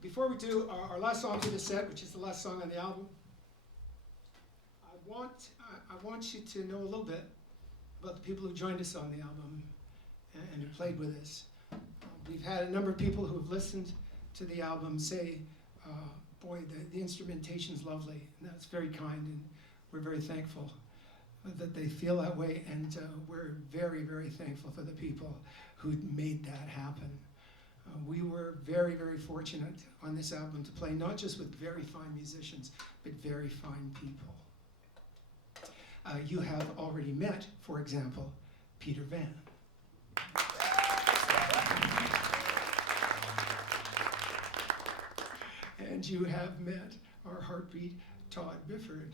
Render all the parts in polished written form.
before we do our last song for the set, which is the last song on the album, I want you to know a little bit about the people who joined us on the album and who played with us. We've had a number of people who have listened to the album say, boy, the instrumentation's lovely, and that's very kind, and we're very thankful that they feel that way, and we're very, very thankful for the people who made that happen. We were very, very fortunate on this album to play not just with very fine musicians, but very fine people. You have already met, for example, Peter Van. And you have met our heartbeat, Todd Bifford.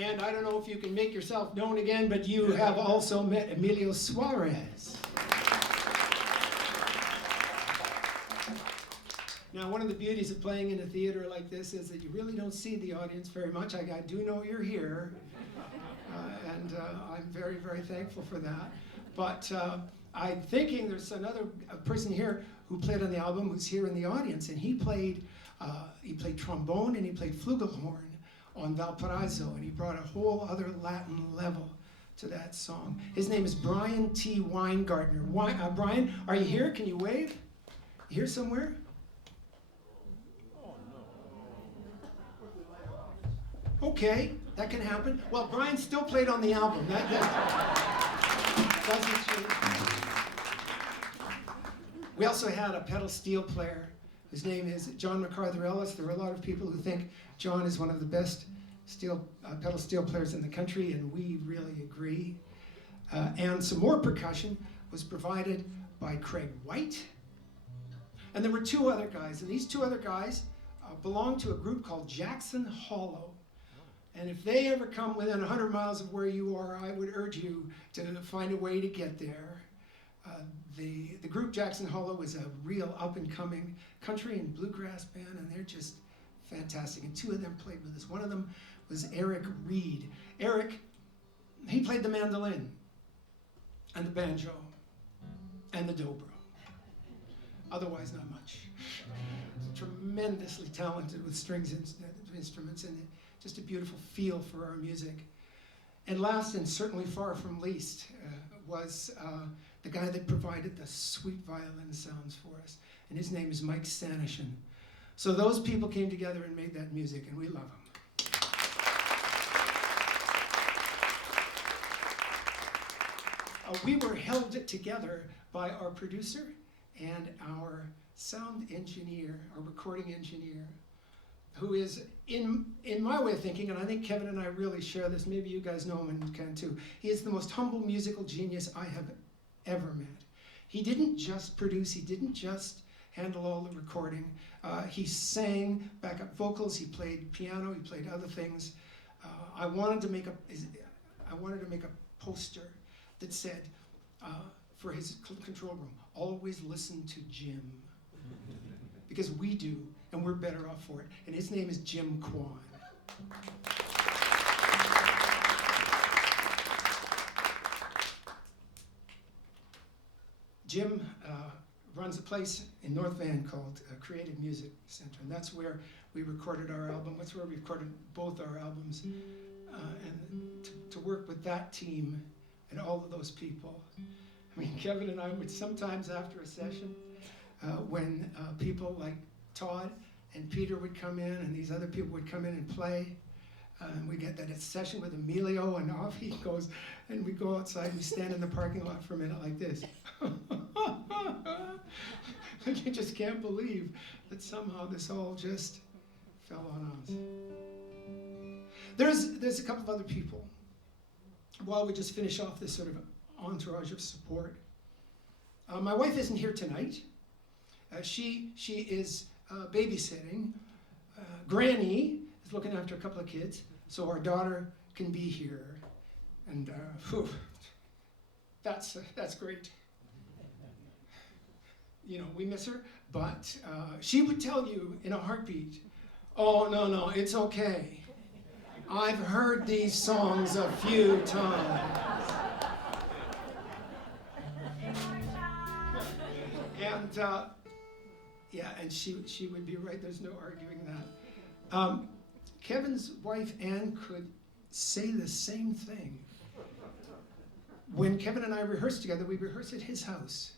And I don't know if you can make yourself known again, but you have also met Emilio Suarez. Now, one of the beauties of playing in a theater like this is that you really don't see the audience very much. I do know you're here, and I'm very, very thankful for that. But I'm thinking there's another person here who played on the album who's here in the audience, and he played trombone and he played flugelhorn on Valparaiso, and he brought a whole other Latin level to that song. His name is Brian T. Weingartner. Brian, are you here? Can you wave? You here somewhere? Okay, that can happen. Well, Brian still played on the album. That doesn't change. We also had a pedal steel player. His name is John MacArthur Ellis. There are a lot of people who think John is one of the best pedal steel players in the country, and we really agree. And some more percussion was provided by Craig White. And there were two other guys, and these two other guys belong to a group called Jackson Hollow. And if they ever come within 100 miles of where you are, I would urge you to find a way to get there. The group Jackson Hollow is a real up-and-coming country and bluegrass band, and they're just fantastic. And two of them played with us. One of them was Eric Reed. Eric, he played the mandolin and the banjo and the dobro. Otherwise, not much. Tremendously talented with strings instruments, and just a beautiful feel for our music. And last, and certainly far from least, was the guy that provided the sweet violin sounds for us. And his name is Mike Sanishin. So those people came together and made that music, and we love them. We were held together by our producer and our sound engineer, our recording engineer, who is, in my way of thinking, and I think Kevin and I really share this, maybe you guys know him and can too, he is the most humble musical genius I have ever met. He didn't just produce, he didn't just handle all the recording. He sang backup vocals, he played piano, he played other things. I wanted to make a poster that said, for his control room, always listen to Jim. Because we do, and we're better off for it. And his name is Jim Kwan. Jim runs a place in North Van called Creative Music Center, and that's where we recorded our album. That's where we recorded both our albums. And to work with that team and all of those people. I mean, Kevin and I would sometimes, after a session, when people like Todd and Peter would come in, and these other people would come in and play, and we get that session with Emilio, and off he goes, and we go outside and we stand in the parking lot for a minute like this. You just can't believe that somehow this all just fell on us. There's a couple of other people. While we just finish off this sort of entourage of support. My wife isn't here tonight. She is babysitting. Granny is looking after a couple of kids, so our daughter can be here. And that's great. You know, we miss her, but she would tell you in a heartbeat, oh, no, it's okay. I've heard these songs a few times. And and she would be right. There's no arguing that. Kevin's wife Ann could say the same thing. When Kevin and I rehearse together, we rehearse at his house.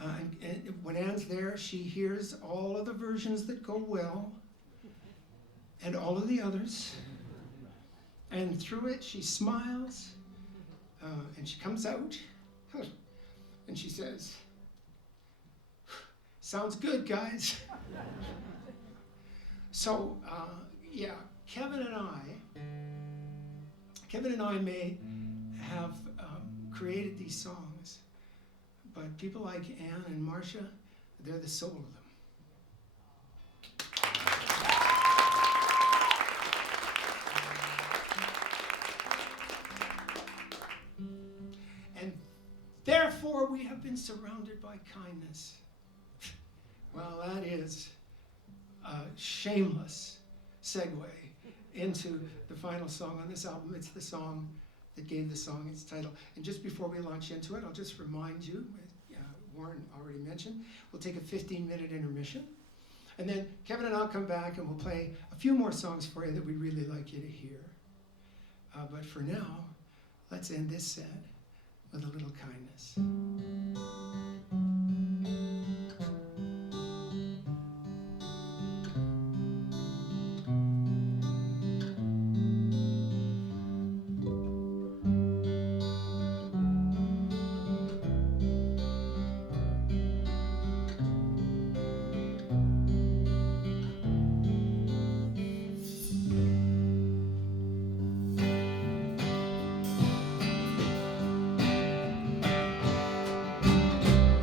And when Ann's there, she hears all of the versions that go well and all of the others. And through it, she smiles and she comes out and she says, "Sounds good, guys." So, Kevin and I may have created these songs, but people like Ann and Marcia, they're the soul of them. And therefore we have been surrounded by kindness. Well, that is a shameless segue into the final song on this album. It's the song that gave the song its title. And just before we launch into it, I'll just remind you, Warren already mentioned, we'll take a 15-minute intermission. And then Kevin and I'll come back and we'll play a few more songs for you that we'd really like you to hear. But for now, let's end this set with a little kindness.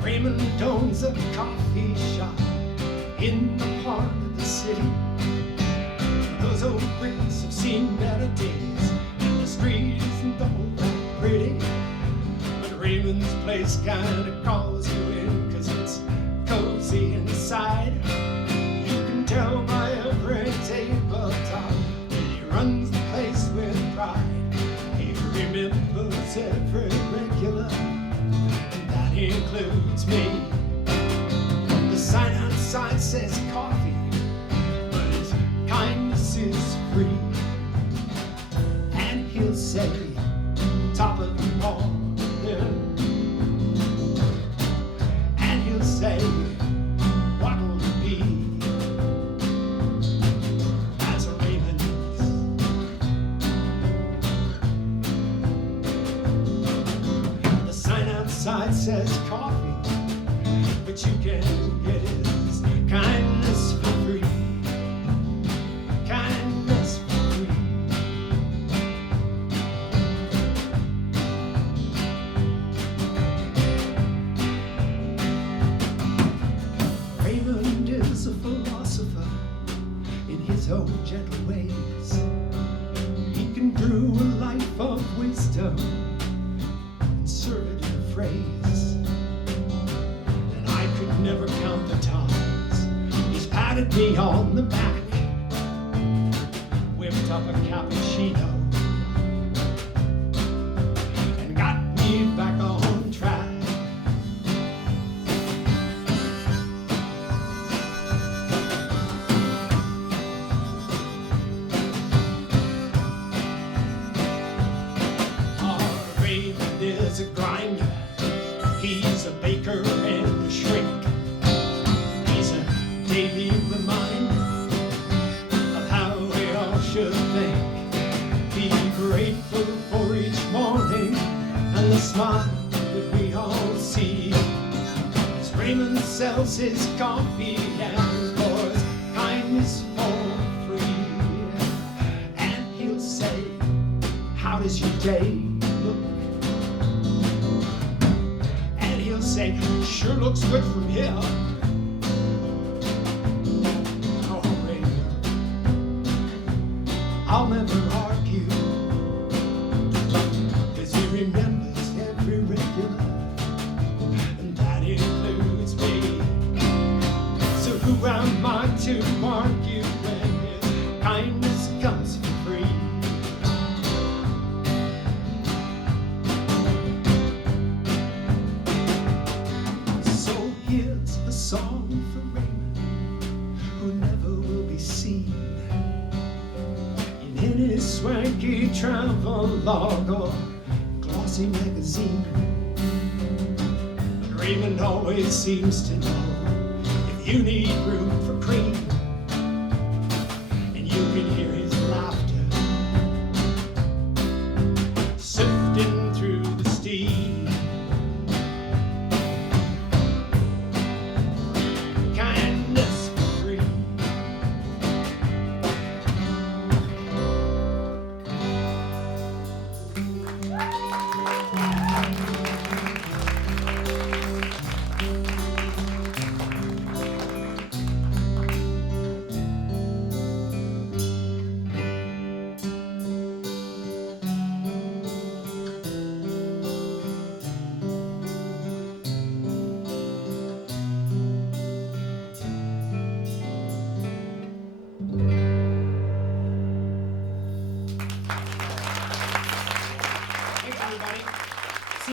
Raymond owns a coffee shop in the heart of the city. Those old bricks have seen better days, and the street isn't all that pretty. But Raymond's place kinda calls you in, 'cause it's cozy inside. You can tell by every tabletop that he runs the place with pride. He remembers every regular, includes me. The sign outside says coffee, but his kindness is free. And he'll say, top of the morning, and he'll say, what'll it be? As a Raymond is. The sign outside says coffee, but you can get his kindness for free. Kindness for free. Raymond is a philosopher in his own gentle ways. He can brew a life of wisdom and serve it in a phrase. And I could never count the times he's patted me on the back, whipped up a cappuccino, and got me back on track. Raymond is a grinder, he's a baker and a shrink. He's a daily reminder of how we all should think. Be grateful for each morning and the smile that we all see. As Raymond sells his coffee and pours kindness for free. And he'll say, how does your day look? And he'll say, sure looks good from here. Oh, Raymond, I'll never argue, 'cause he remembers every regular, and that includes me. So who am I to argue when his kindness comes for free? So here swanky travel log or glossy magazine. But Raymond always seems to know if you need room for cream, and you can hear his